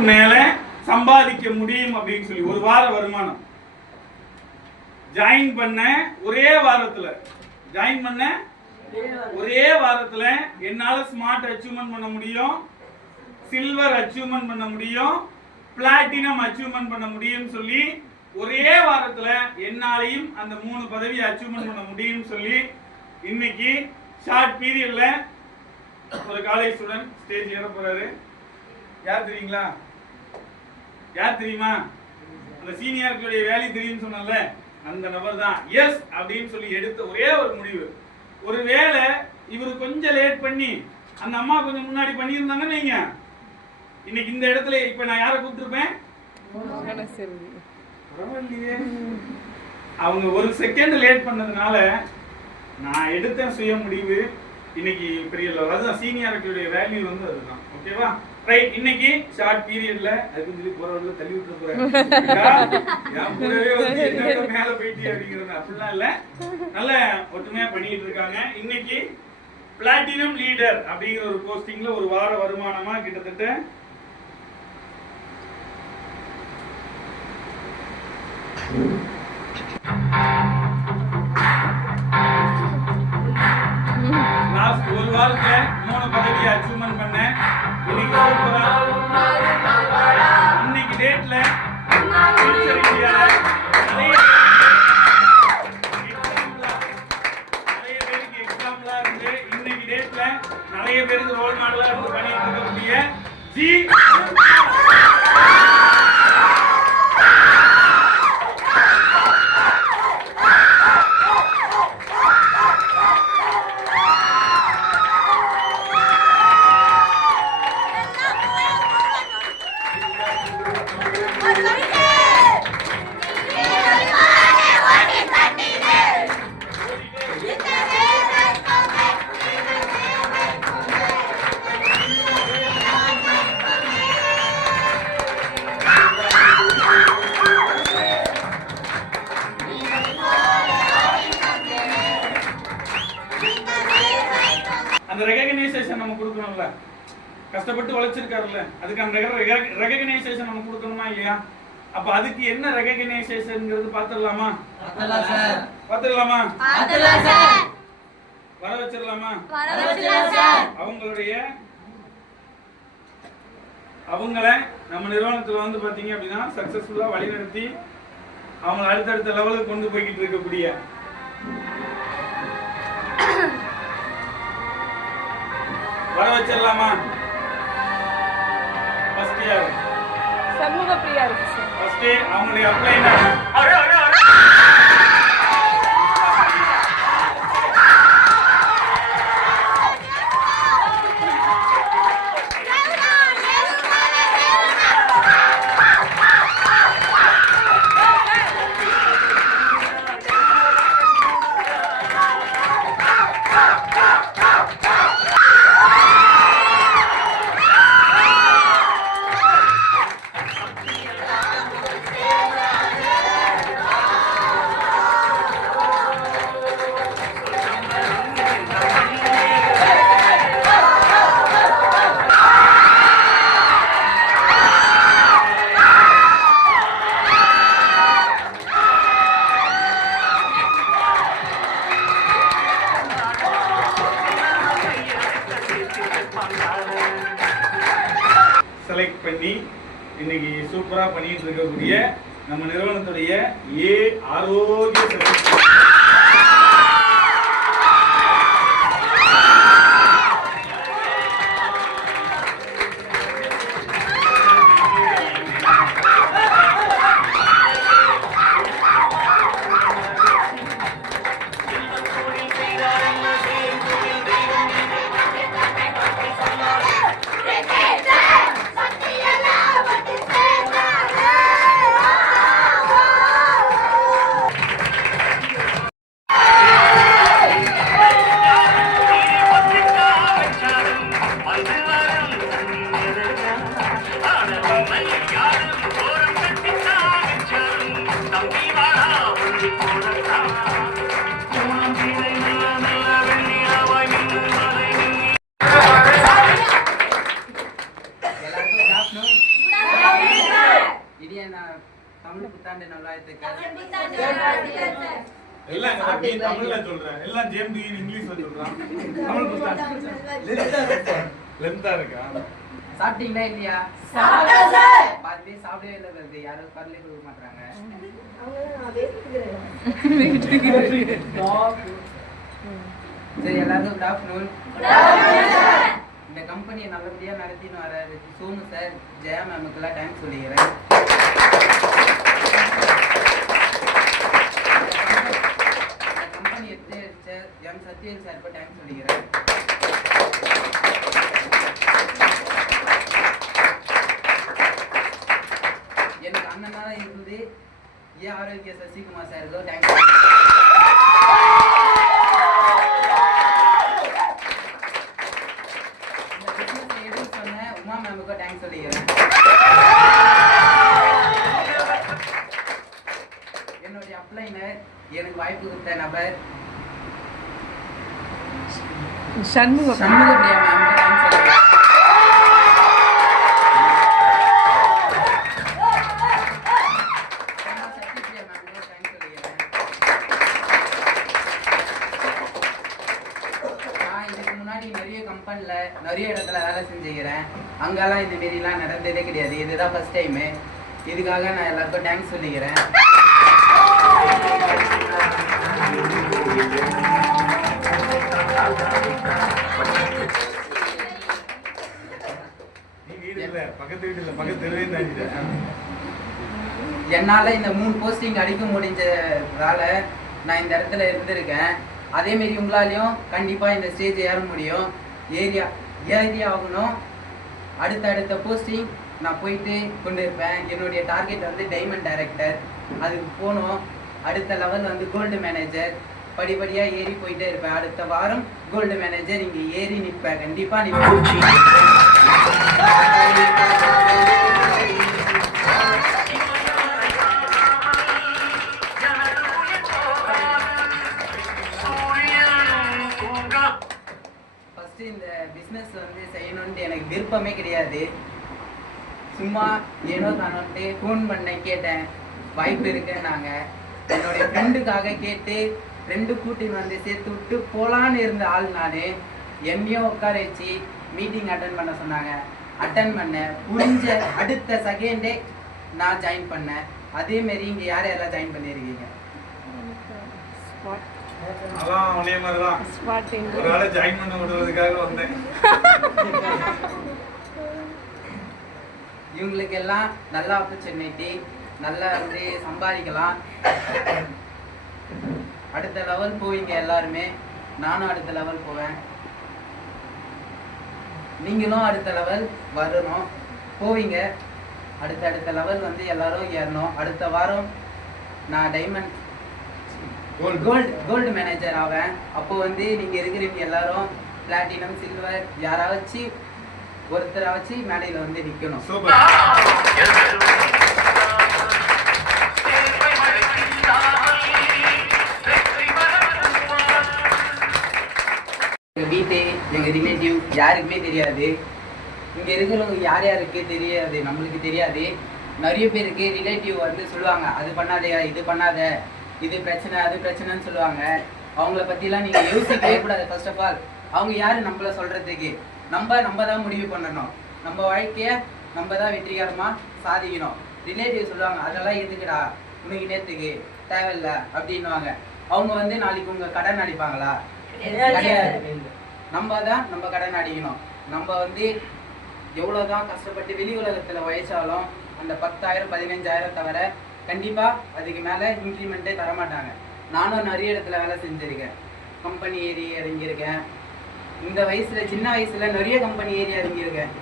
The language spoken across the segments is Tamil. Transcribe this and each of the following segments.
ரூபாய்க்கு மேல சம்பாதிக்க முடியும் அப்படின்னு சொல்லி ஒரு வார வருமானம் ஜாயின் பண்ண ஒரே வாரத்துல என்னால ஸ்மார்ட் அச்சீவ்மெண்ட் பண்ண முடியும், சில்வர் அச்சீவ்மெண்ட் பண்ண முடியும், பிளாட்டினம் அச்சீவ்மெண்ட் பண்ண முடியும் சொல்லி ஒரே வாரத்துல என்னாலையும் அந்த 3 பதவியை அச்சீவ்மெண்ட் பண்ண முடியும் சொல்லி இன்னைக்கு ஷார்ட் பீரியட்ல ஒரு காலேஜ் ஸ்டூடெண்ட் ஸ்டேஜ் ஏற போறாரு. யார் தெரியுங்களா? யார் தெரியுமா? அந்த சீனியர்களுடைய வேல்யூ தெரியும்னு சொன்னல அந்த நபர் தான். எஸ் அப்படின்னு சொல்லி எடுத்த ஒரே ஒரு முடிவு. ஒருவேளை இவரு கொஞ்சம் லேட் பண்ணி அந்த அம்மா கொஞ்சம் முன்னாடி பண்ணியிருந்தாங்கன்னு நீங்க இன்னைக்கு இந்த இடத்துல இப்ப நான் யாரை கூப்பிட்டுருப்பேன்? அவங்க ஒரு செகண்ட் லேட் பண்ணதுனால நான் எடுத்த சுய முடிவு இன்னைக்கு பெரிய லெவல். அதுதான் சீனியாரிட்டியுடைய வேல்யூ வந்து அதுதான். ஓகேவா? ரைட். இன்னைக்கு ஷார்ட் பீரியட்ல அதுக்கு சொல்லி போறவங்க தள்ளி விட்டு போறாங்க. என் கூடவே வந்து என்னோட மேல போயிட்டு அப்படிங்கிறது அப்படிலாம் இல்ல, நல்ல ஒற்றுமையா பண்ணிட்டு இருக்காங்க. இன்னைக்கு பிளாட்டினம் லீடர் அப்படிங்கிற ஒரு போஸ்டிங்ல ஒரு வார வருமானமா கிட்டத்தட்ட லாஸ்ட் ஒரு வாரத்துல 3 பதவியை அச்சீவ்மெண்ட் பண்ணேன். இன்னைக்கு டேட்ல நிறைய பேருக்கு ரோல் மாடலா இருந்து பண்ணிட்டு இருக்கக்கூடிய ஜி ரெகக்னைசேஷன் நம்ம கொடுக்கணும்ல, கஷ்டப்பட்டு உழைச்சிருக்காருல்ல, அதுக்கான ரெகக்னைசேஷன் நம்ம கொடுக்கணுமா இல்லையா? அப்ப அதுக்கு என்ன ரெகக்னைசேஷன்ங்கிறது பாத்துடலாமா? வர வச்சிடலாமா? அவங்கள நம்ம நிறுவனத்துல வந்து பாத்தீங்க அப்படின்னா சக்சஸ்ஃபுல்லா வழிநடத்தி அவங்க அடுத்தடுத்த லெவலுக்கு கொண்டு போய்கிட்டு இருக்கக்கூடிய வர வச்சிடலாமா? ஃபர்ஸ்ட் இயர் சண்முக பிரியா இருக்கு சார். ஃபர்ஸ்ட் அவங்களுடைய அப்ளைனா செலக்ட் பண்ணி இன்னைக்கு சூப்பரா பண்ணிட்டு இருக்கக்கூடிய நம்ம நிறுவனத்துடைய ஆரோக்கிய தமிழ் புத்தாண்டு நல்வாழ்த்துக்கள். எல்லாம் நீ தமிழ்ல சொல்ற, எல்லாம் ஜேம் டி இங்கிலீஷ்ல சொல்றான். தமிழ் புத்தாண்டு லென்த்தா இருக்கா? சாப்பிட்டீங்களா இல்லையா? சாப்பிட்டோம் சார். பாதி சாப்பிடவே இல்லை வருது, யாரும் பரலே கொடுக்க மாட்டாங்க. சரி, எல்லாருக்கும் குட் ஆஃப்டர்நூன். இந்த கம்பெனியை நல்லபடியா நடத்தின்னு வர சோமு சார், ஜெயா மேமுக்கெல்லாம் தேங்க்ஸ் சொல்லிக்கிறேன். இந்த கம்பெனி எடுத்து எம் சத்யவேல் சார் இப்போ தேங்க்ஸ் சொல்லிக்கிறேன். எனக்கு அண்ணனா இருந்து ஏ ஆரோக்கிய சசிகுமார் சாருக்கோ தேங்க்ஸ். இந்த பிசினஸ் எதுன்னு சொன்ன உமா மேமுக்கோ தேங்க்ஸ் சொல்லிக்கிறேன். என்னுடைய அப்ளைனர் எனக்கு வாய்ப்பு கொடுத்த நபர் சண்முகப்பிரியா மேமுக்கு தேங்க்ஸ் சொல்லிக்கிறேன். நிறைய இடத்துல வேலை செஞ்சுக்கிறேன். அங்கெல்லாம் இந்த மாரிலாம் நடந்ததே கிடையாது. இதுதான் ஃபர்ஸ்ட் டைமு. இதுக்காக நான் எல்லாருக்கும் தேங்க்ஸ் சொல்லிக்கிறேன். என்னால இந்த 3 போஸ்டிங் அடிக்க முடிஞ்சதால நான் இந்த இடத்துல இருந்திருக்கேன். அதே மாரி உங்களாலையும் கண்டிப்பா இந்த ஸ்டேஜ் ஏற முடியும். ஏரியா ஆகணும். அடுத்த போஸ்டிங் நான் போயிட்டு கொண்டு இருப்பேன். என்னுடைய டார்கெட் வந்து டைமண்ட் டைரக்டர், அதுக்கு போகணும். அடுத்த லெவல் வந்து கோல்டு மேனேஜர், படிப்படியாக ஏறி போயிட்டே இருப்பேன். அடுத்த வாரம் கோல்டு மேனேஜர் இங்கே ஏறி நிற்பேன், கண்டிப்பாக நிற்பேன். இந்த பிஸ்னஸ் வந்து செய்யணும்னு எனக்கு விருப்பமே கிடையாது. சும்மா ஏனோ தானோன்ட்டு ஃபோன் பண்ண கேட்டேன், வாய்ப்பு இருக்குன்னாங்க. என்னுடைய ஃப்ரெண்டுக்காக கேட்டு ஃப்ரெண்டு கூட்டின்னு வந்து சேர்த்து விட்டு போகலான்னு இருந்த ஆள் நான். என்னையும் உட்கார வச்சு மீட்டிங் அட்டன் பண்ண சொன்னாங்க. அட்டன் பண்ணேன். புரிஞ்ச அடுத்த செகண்டே நான் ஜாயின் பண்ணேன். அதேமாரி இங்கே யார் யாரெல்லாம் ஜாயின் பண்ணியிருக்கீங்க? அதான் அவனே மாதிரிதான் ஒரு ஆளை ஜாயின் பண்ண விடுறதுக்காக வந்தேன். இவங்களுக்கு எல்லாம் நல்ல ஆப்பர்ச்சுனிட்டி, நல்லா வந்து சம்பாதிக்கலாம். அடுத்த லெவல் போவீங்க எல்லாருமே. நானும் அடுத்த லெவல் போவேன். நீங்களும் அடுத்த லெவல் வரணும், போவீங்க. அடுத்த லெவல் வந்து எல்லாரும் ஏறணும். அடுத்த வாரம் நான் டைமண்ட் கோல்டு மேனேஜர் ஆவேன். அப்போ வந்து நீங்க இருக்கிறவங்க எல்லாரும் பிளாட்டினம், சில்வர் யாராச்சும் ஒருத்தராச்சு மேடையில வந்து நிக்கணும். எங்க வீட்டு, எங்க ரிலேட்டிவ் யாருக்குமே தெரியாது. இங்க இருக்கிறவங்க யார் யாருக்கு தெரியாது, நம்மளுக்கு தெரியாது. நிறைய பேருக்கு ரிலேட்டிவ் வந்து சொல்லுவாங்க, அது பண்ணாதே, இது பண்ணாத, இது பிரச்சனை, அது பிரச்சனைன்னு சொல்லுவாங்க. அவங்கள பற்றிலாம் நீங்கள் யோசிக்கவே கூடாது. ஃபர்ஸ்ட் ஆஃப் ஆல் அவங்க யார் நம்மள சொல்கிறதுக்கு? நம்ம தான் முடிவு பண்ணணும். நம்ம வாழ்க்கையை நம்ம தான் வெற்றிகரமாக சாதிக்கணும். ரிலேட்டிவ் சொல்லுவாங்க, அதெல்லாம் எதுக்குடா, உனக்கு நேற்றுக்கு தேவையில்லை அப்படின்வாங்க. அவங்க வந்து நாளைக்கு உங்கள் கடன் அடிப்பாங்களா? கிடையாது. நம்ம தான் நம்ம கடன் அடிக்கணும். நம்ம வந்து எவ்வளோதான் கஷ்டப்பட்டு வெளி உலகத்தில் உழைச்சாலும் அந்த 10,000 15,000 தவிர கண்டிப்பாக அதுக்கு மேலே இன்க்ரிமெண்ட்டே தரமாட்டாங்க. நானும் நிறைய இடத்துல வேலை செஞ்சுருக்கேன். கம்பெனி ஏறி இறங்கியிருக்கேன். இந்த வயசில், சின்ன வயசில் நிறைய கம்பெனி ஏறி இறங்கியிருக்கேன்.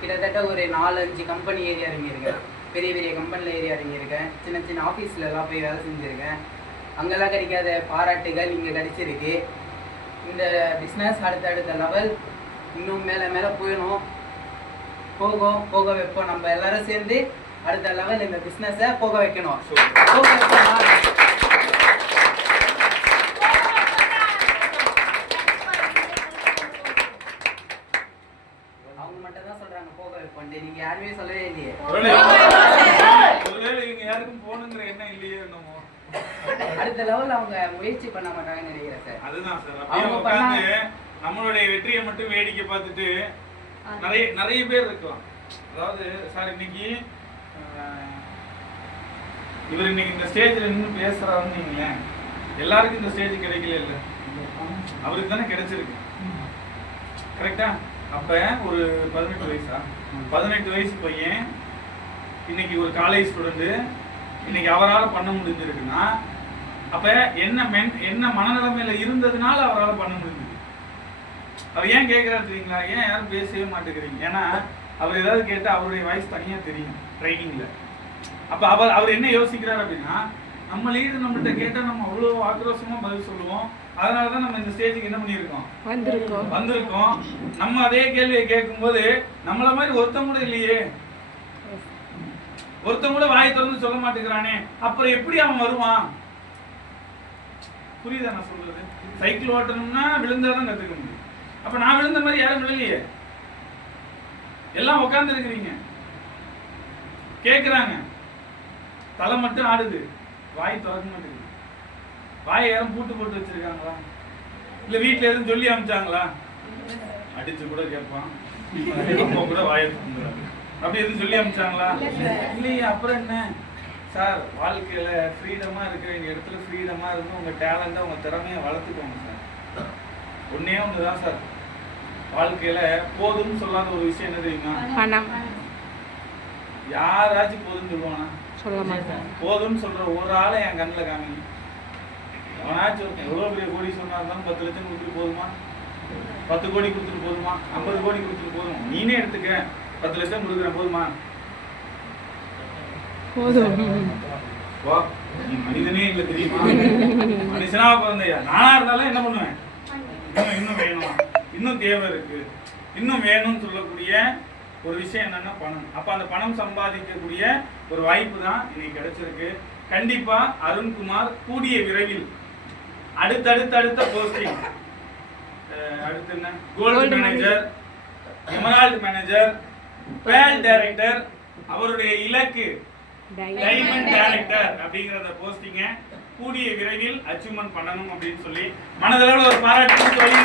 கிட்டத்தட்ட ஒரு 4-5 கம்பெனி ஏறி இறங்கியிருக்கேன். பெரிய பெரிய கம்பெனியில் ஏறி இறங்கியிருக்கேன். சின்ன சின்ன ஆஃபீஸ்லலாம் போய் வேலை செஞ்சுருக்கேன். அங்கெல்லாம் கிடைக்காத பாராட்டுகள் இங்கே கிடைச்சிருக்கு. இந்த பிஸ்னஸ் அடுத்த லெவல் இன்னும் மேலே மேலே போயிடும். போக வைப்போம். நம்ம எல்லாரும் சேர்ந்து அடுத்த லெவல் இந்த பிஸ்னஸை போக வைக்கணும். அவங்க மட்டும் தான் சொல்றாங்க போக வைப்போம். நீங்க யாருமே சொல்லவே இல்லையே. அடுத்த லெவல் அவங்க முயற்சி பண்ண மாட்டாங்கன்னு நினைக்கிறேன் சார். அதுதான் சார். அப்படியே உட்கார்ந்து நம்மளுடைய வெற்றியை மட்டும் வேடிக்கை பார்த்துட்டு நிறைய பேர் இருக்கலாம். அதாவது சார் இன்னைக்கு இவர் இன்னைக்கு இந்த ஸ்டேஜ்ல நின்று பேசுறாருன்னு நீங்களேன், எல்லாருக்கும் இந்த ஸ்டேஜ் கிடைக்கல இல்ல, அவருக்கு தானே கிடைச்சிருக்கு. கரெக்டா? அப்ப ஒரு 18 வயசா 18 வயசு பையன் இன்னைக்கு ஒரு காலேஜ் ஸ்டூடெண்ட் இன்னைக்கு அவரால் பண்ண முடிஞ்சிருக்குன்னா அப்ப என்ன மனநிலைமையில இருந்ததுனால அவரால் பண்ண முடிஞ்சது. அவர் ஏன் கேட்கிறாரு தெரியுங்களா? ஏன் யாரும் பேசவே மாட்டேங்கிறீங்க? ஏன்னா அவர் ஏதாவது கேட்டா அவருடைய வாய்ஸ் தனியா தெரியும் ட்ரைனிங்ல. அப்ப அவர் என்ன யோசிக்கிறார் அப்படின்னா, நம்ம லீடர் நம்மள்ட்ட கேட்டா நம்ம அவ்வளவு ஆக்ரோஷமா பதில் சொல்லுவோம், அதனாலதான் நம்ம இந்த ஸ்டேஜுக்கு என்ன பண்ணிருக்கோம், வந்திருக்கோம். நம்ம அதே கேள்வியை கேட்கும் போது நம்மள மாதிரி ஒருத்தம் கூட இல்லையே, ஒருத்தம் கூட வாய் திறந்து சொல்ல மாட்டேங்கிறானே, அப்புறம் எப்படி அவன் வருவான்? புரியுதா நான் சொல்றது? சைக்கிள் ஓட்டணும்னா விழுந்தாதான் கத்துக்க முடியும். அப்ப நான் விழுந்த மாதிரி யாரும் விழலையே, எல்லாம் உட்கார்ந்து இருக்கிறீங்க, கேக்குறாங்க, தலை மட்டும் ஆடுது, வாய் திறக்க மாட்டேங்குது. வாயை யாரும் பூட்டு போட்டு வச்சிருக்காங்களா? இல்ல வீட்டுல எதுவும் சொல்லி அனுப்பிச்சாங்களா? அடிச்சு கூட கேட்பான், அப்பா கூட வாயை திறந்துறாரு. அப்படி எதுவும் சொல்லி அனுப்பிச்சாங்களா? இல்லையே. அப்புறம் என்ன சார், வாழ்க்கையில ஃப்ரீடமா இருக்கிற இடத்துல ஃப்ரீடமா இருந்து உங்க டேலண்ட உங்க திறமையை வளர்த்துக்கோங்க சார். ஒன்னே ஒண்ணுதான் சார் வாழ்க்கையில போதும்னு சொல்லாத ஒரு விஷயம் என்ன தெரியுமா? பணம். யாராச்சும் போதும்னு சொல்லுவானா? சொல்ல மாட்டாங்க. போதும்னு சொல்ற ஒரு ஆளை என் கண்ணில் காமிங்க. அவனாச்சும் எவ்வளவு பெரிய கோடி சொன்னா இருந்தாலும் 10 லட்சம் கொடுத்துட்டு போதுமா? 10 கோடி கொடுத்துட்டு போதுமா? 50 கோடி கொடுத்துட்டு போதுமா? நீனே எடுத்துக்க, 10 லட்சம் கொடுக்குறேன் போதுமா? போதும். நீ மனிதனே இல்ல தெரியுமா? மனுஷனா பிறந்தையா? நானா இருந்தாலும் என்ன பண்ணுவேன், இன்னும் வேணும், இன்னும் தேவை இருக்கு, இன்னும் வேணும்னு சொல்லக்கூடிய ஒரு விஷயம் என்னன்னா பணம். அப்ப அந்த பணம் சம்பாதிக்கக்கூடிய ஒரு வாய்ப்பு தான் இன்னைக்கு கிடைச்சிருக்கு. கண்டிப்பா அருண்குமார் கூடிய விரைவில் அடுத்த போஸ்டிங், அடுத்து என்ன, கோல்டு மேனேஜர், எமரால்டு மேனேஜர், பேல் டைரக்டர், அவருடைய இலக்கு டைமண்ட் டைரக்டர் அப்படிங்கிற போஸ்டிங்க கூடிய விரைவில் அச்சீவ்மெண்ட் பண்ணணும் அப்படின்னு சொல்லி மனதளவில் ஒரு பாராட்டு சொல்லி